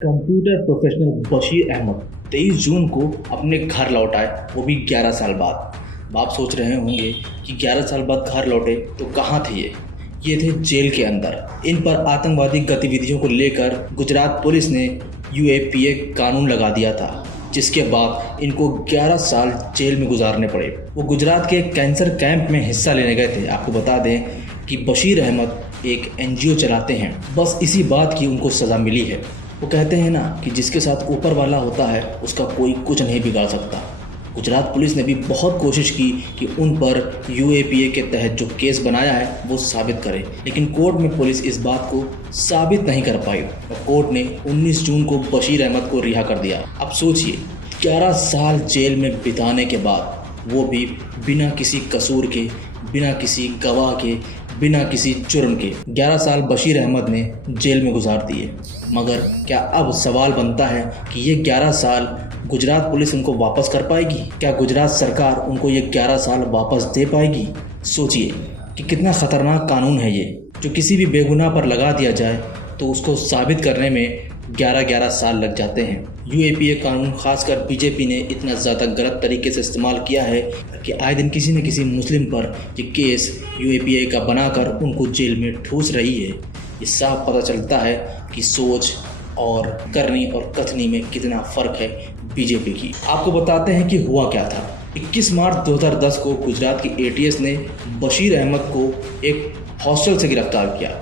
Computer professional Bashir Ahmad 23 जून को अपने घर लौट आए, वो भी 11 साल बाद। आप सोच रहे होंगे कि 11 साल बाद घर लौटे तो कहाँ थे ये थे जेल के अंदर। इन पर आतंकवादी गतिविधियों को लेकर गुजरात पुलिस ने यूएपीए कानून लगा दिया था, जिसके बाद इनको 11 साल जेल में गुजारने पड़े। वो गुजरात के कैंसर कैंप में हिस्सा लेने गए थे। आपको बता दें कि बशीर अहमद एक एनजीओ चलाते हैं। बस इसी बात की उनको सज़ा मिली है। वो कहते हैं ना कि जिसके साथ ऊपर वाला होता है उसका कोई कुछ नहीं बिगाड़ सकता। गुजरात पुलिस ने भी बहुत कोशिश की कि उन पर यूएपीए के तहत जो केस बनाया है वो साबित करे, लेकिन कोर्ट में पुलिस इस बात को साबित नहीं कर पाई और कोर्ट ने 19 जून को बशीर अहमद को रिहा कर दिया। अब सोचिए, 11 साल जेल में बिताने के बाद, वो भी बिना किसी कसूर के, बिना किसी गवाह के, बिना किसी जुर्म के 11 साल बशीर अहमद ने जेल में गुजार दिए। मगर क्या अब सवाल बनता है कि ये 11 साल गुजरात पुलिस उनको वापस कर पाएगी? क्या गुजरात सरकार उनको ये 11 साल वापस दे पाएगी? सोचिए कि कितना ख़तरनाक कानून है ये, जो किसी भी बेगुनाह पर लगा दिया जाए तो उसको साबित करने में 11-11 साल लग जाते हैं। यूएपीए कानून खासकर बीजेपी ने इतना ज़्यादा गलत तरीके से इस्तेमाल किया है कि आए दिन किसी न किसी मुस्लिम पर ये केस यूएपीए का बनाकर उनको जेल में ठूस रही है। ये साफ पता चलता है कि सोच और करनी और कथनी में कितना फ़र्क है बीजेपी की। आपको बताते हैं कि हुआ क्या था। 21 मार्च 2010 को गुजरात की एटीएस ने बशीर अहमद को एक हॉस्टल से गिरफ्तार किया।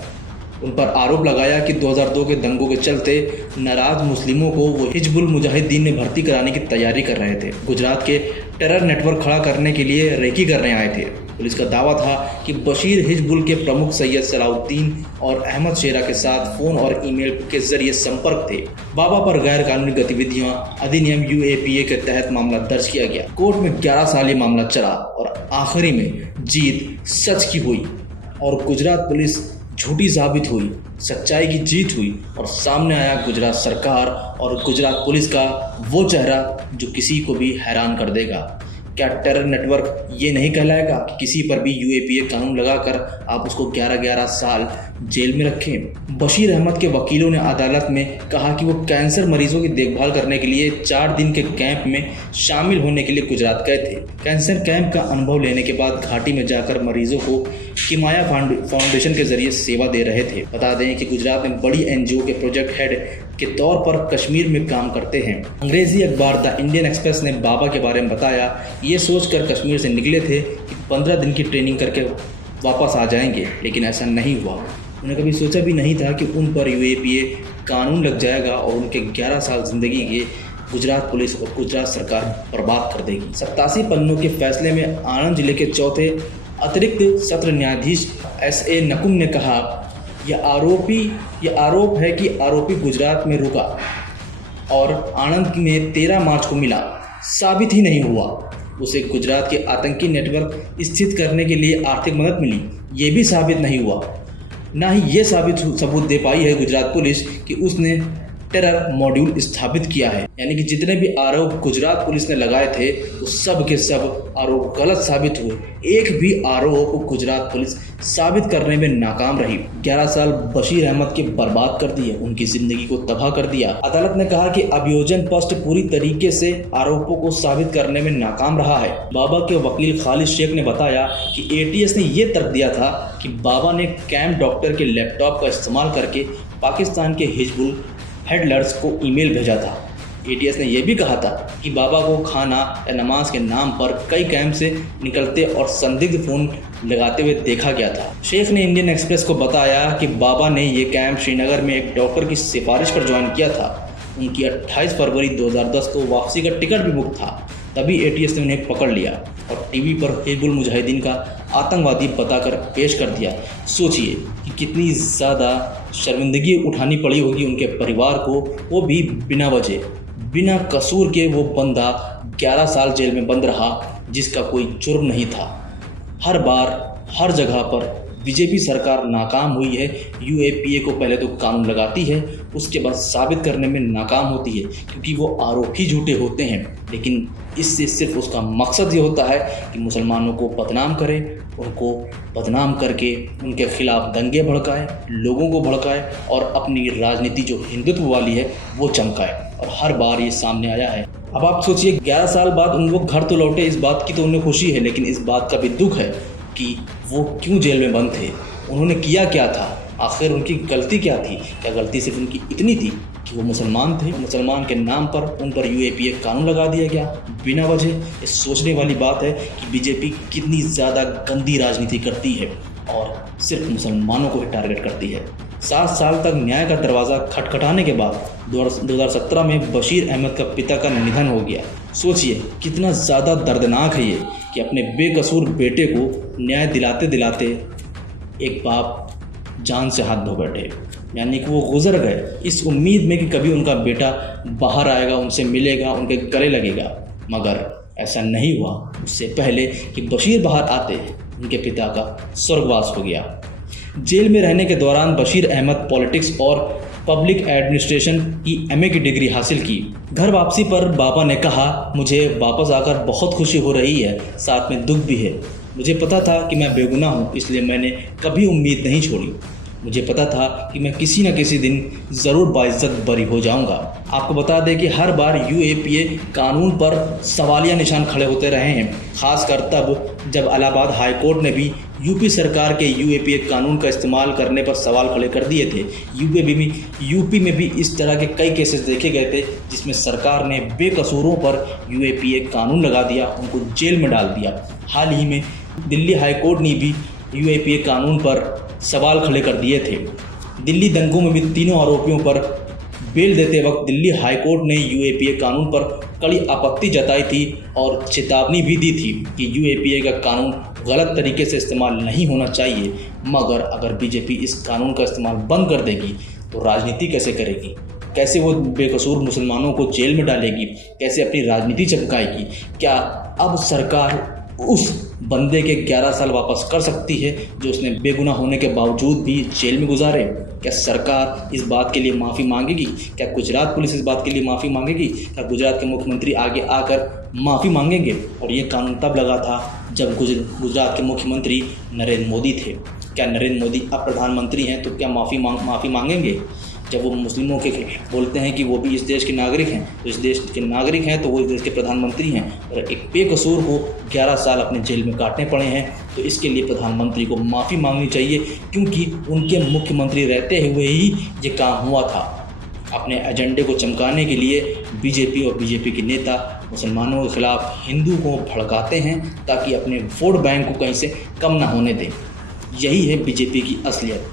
उन पर आरोप लगाया कि 2002 के दंगों के चलते नाराज मुस्लिमों को वो हिजबुल मुजाहिदीन में भर्ती कराने की तैयारी कर रहे थे। गुजरात के टेरर नेटवर्क खड़ा करने के लिए रेकी करने आए थे। पुलिस का दावा था कि बशीर हिजबुल के प्रमुख सैयद सलाउद्दीन और अहमद शेरा के साथ फ़ोन और ईमेल के जरिए संपर्क थे। बाबा पर गैरकानूनी गतिविधियां अधिनियम यूएपीए के तहत मामला दर्ज किया गया। कोर्ट में 11 साल ये मामला चला और आखिरी में जीत सच की हुई और गुजरात पुलिस झूठी साबित हुई, सच्चाई की जीत हुई और सामने आया गुजरात सरकार और गुजरात पुलिस का वो चेहरा जो किसी को भी हैरान कर देगा। क्या टेरर नेटवर्क ये नहीं कहलाएगा कि किसी पर भी यूएपीए कानून लगाकर आप उसको 11-11 साल जेल में रखें? बशीर अहमद के वकीलों ने अदालत में कहा कि वो कैंसर मरीजों की देखभाल करने के लिए 4 दिन के कैंप में शामिल होने के लिए गुजरात गए थे। कैंसर कैंप का अनुभव लेने के बाद घाटी में जाकर मरीजों को किमाया फाउंडेशन के जरिए सेवा दे रहे थे। बता दें कि गुजरात में बड़ी एनजीओ के प्रोजेक्ट हेड के तौर पर कश्मीर में काम करते हैं। अंग्रेजी अखबार द इंडियन एक्सप्रेस ने बाबा के बारे में बताया, ये सोचकर कश्मीर से निकले थे कि 15 दिन की ट्रेनिंग करके वापस आ जाएंगे, लेकिन ऐसा नहीं हुआ। उन्हें कभी सोचा भी नहीं था कि उन पर यूएपीए कानून लग जाएगा और उनके 11 साल ज़िंदगी के गुजरात पुलिस और गुजरात सरकार बर्बाद कर देगी। 87 पन्नों के फैसले में आनंद जिले के चौथे अतिरिक्त सत्र न्यायाधीश SA नकुम ने कहा, यह आरोप है कि आरोपी गुजरात में रुका और आनंद में 13 मार्च को मिला, साबित ही नहीं हुआ। उसे गुजरात के आतंकी नेटवर्क स्थित करने के लिए आर्थिक मदद मिली, ये भी साबित नहीं हुआ। ना ही ये सबूत दे पाई है गुजरात पुलिस कि उसने टेरर मॉड्यूल स्थापित किया है। यानी कि जितने भी आरोप गुजरात पुलिस ने लगाए थे वो सब के सब आरोप गलत साबित हुए। एक भी आरोप गुजरात पुलिस साबित करने में नाकाम रही। 11 साल बशीर अहमद के बर्बाद कर दिए, उनकी जिंदगी को तबाह कर दिया। अदालत ने कहा कि अभियोजन पक्ष पूरी तरीके से आरोपों को साबित करने में नाकाम रहा है। बाबा के वकील खालिद शेख ने बताया कि एटीएस ने ये तर्क दिया था कि बाबा ने कैंप डॉक्टर के लैपटॉप का इस्तेमाल करके पाकिस्तान के हिजबुल हेडलर्स को ईमेल भेजा था। एटीएस ने यह भी कहा था कि बाबा को खाना या नमाज के नाम पर कई कैंप से निकलते और संदिग्ध फ़ोन लगाते हुए देखा गया था। शेख ने इंडियन एक्सप्रेस को बताया कि बाबा ने ये कैंप श्रीनगर में एक डॉक्टर की सिफारिश पर ज्वाइन किया था। उनकी 28 फरवरी 2010 को वापसी का टिकट भी बुक था। तभी एटीएस ने उन्हें पकड़ लिया और टीवी पर हिजबुल मुजाहिदीन का आतंकवादी बताकर पेश कर दिया। सोचिए कि कितनी ज़्यादा शर्मिंदगी उठानी पड़ी होगी उनके परिवार को, वो भी बिना वजह, बिना कसूर के वो बंदा 11 साल जेल में बंद रहा जिसका कोई जुर्म नहीं था। हर बार हर जगह पर बीजेपी सरकार नाकाम हुई है। यूएपीए को पहले तो कानून लगाती है, उसके बाद साबित करने में नाकाम होती है क्योंकि वो आरोप ही झूठे होते हैं। लेकिन इससे सिर्फ उसका मकसद ये होता है कि मुसलमानों को बदनाम करे, उनको बदनाम करके उनके खिलाफ दंगे भड़काए, लोगों को भड़काए और अपनी राजनीति जो हिंदुत्व वाली है वो चमकाए। और हर बार ये सामने आया है। अब आप सोचिए 11 साल बाद उन लोग घर तो लौटे, इस बात की तो उन्हें खुशी है, लेकिन इस बात का भी दुख है कि वो क्यों जेल में बंद थे, उन्होंने किया क्या था, आखिर उनकी गलती क्या थी। क्या गलती सिर्फ उनकी इतनी थी कि वो मुसलमान थे, मुसलमान के नाम पर उन पर यूएपीए कानून लगा दिया गया बिना वजह। ये सोचने वाली बात है कि बीजेपी कितनी ज़्यादा गंदी राजनीति करती है और सिर्फ मुसलमानों को ही टारगेट करती है। 7 साल तक न्याय का दरवाज़ा खटखटाने के बाद 2017 में बशीर अहमद का पिता का निधन हो गया। सोचिए कितना ज़्यादा दर्दनाक है ये कि अपने बेकसूर बेटे को न्याय दिलाते दिलाते एक बाप जान से हाथ धो बैठे, यानी कि वो गुजर गए इस उम्मीद में कि कभी उनका बेटा बाहर आएगा, उनसे मिलेगा, उनके गले लगेगा, मगर ऐसा नहीं हुआ। उससे पहले कि बशीर बाहर आते उनके पिता का स्वर्गवास हो गया। जेल में रहने के दौरान बशीर अहमद पॉलिटिक्स और पब्लिक एडमिनिस्ट्रेशन की एमए की डिग्री हासिल की। घर वापसी पर बाबा ने कहा, मुझे वापस आकर बहुत खुशी हो रही है, साथ में दुख भी है। मुझे पता था कि मैं बेगुनाह हूँ, इसलिए मैंने कभी उम्मीद नहीं छोड़ी। मुझे पता था कि मैं किसी न किसी दिन ज़रूर बाइज्जत बरी हो जाऊंगा। आपको बता दें कि हर बार यूएपीए कानून पर सवालिया निशान खड़े होते रहे हैं, खासकर तब जब इलाहाबाद हाई कोर्ट ने भी यूपी सरकार के यूएपीए कानून का इस्तेमाल करने पर सवाल खड़े कर दिए थे। यूपी में भी इस तरह के कई केसेस देखे गए थे जिसमें सरकार ने बेकसूरों पर यूएपीए कानून लगा दिया, उनको जेल में डाल दिया। हाल ही में दिल्ली हाई कोर्ट ने भी यूएपीए कानून पर सवाल खड़े कर दिए थे। दिल्ली दंगों में भी तीनों आरोपियों पर बेल देते वक्त दिल्ली हाई कोर्ट ने यूएपीए कानून पर कड़ी आपत्ति जताई थी और चेतावनी भी दी थी कि यूएपीए का कानून गलत तरीके से इस्तेमाल नहीं होना चाहिए। मगर अगर बीजेपी इस कानून का इस्तेमाल बंद कर देगी तो राजनीति कैसे करेगी, कैसे वो बेकसूर मुसलमानों को जेल में डालेगी, कैसे अपनी राजनीति चमकाएगी। क्या अब सरकार उस बंदे के 11 साल वापस कर सकती है जो उसने बेगुनाह होने के बावजूद भी जेल में गुजारे? क्या सरकार इस बात के लिए माफ़ी मांगेगी? क्या गुजरात पुलिस इस बात के लिए माफ़ी मांगेगी? क्या गुजरात के मुख्यमंत्री आगे आकर माफ़ी मांगेंगे? और ये कानून तब लगा था जब गुजरात के मुख्यमंत्री नरेंद्र मोदी थे। क्या नरेंद्र मोदी अब प्रधानमंत्री हैं तो क्या माफ़ी मांगेंगे? जब वो मुस्लिमों के बोलते हैं कि वो भी इस देश के नागरिक हैं, तो इस देश के नागरिक हैं तो वो इस देश के प्रधानमंत्री हैं, और एक बेकसूर को 11 साल अपने जेल में काटने पड़े हैं, तो इसके लिए प्रधानमंत्री को माफ़ी मांगनी चाहिए, क्योंकि उनके मुख्यमंत्री रहते हुए ही ये काम हुआ था। अपने एजेंडे को चमकाने के लिए बीजेपी और बीजेपी के नेता मुसलमानों के खिलाफ हिंदू को भड़काते हैं ताकि अपने वोट बैंक को कहीं से कम ना होने दें। यही है बीजेपी की असलियत।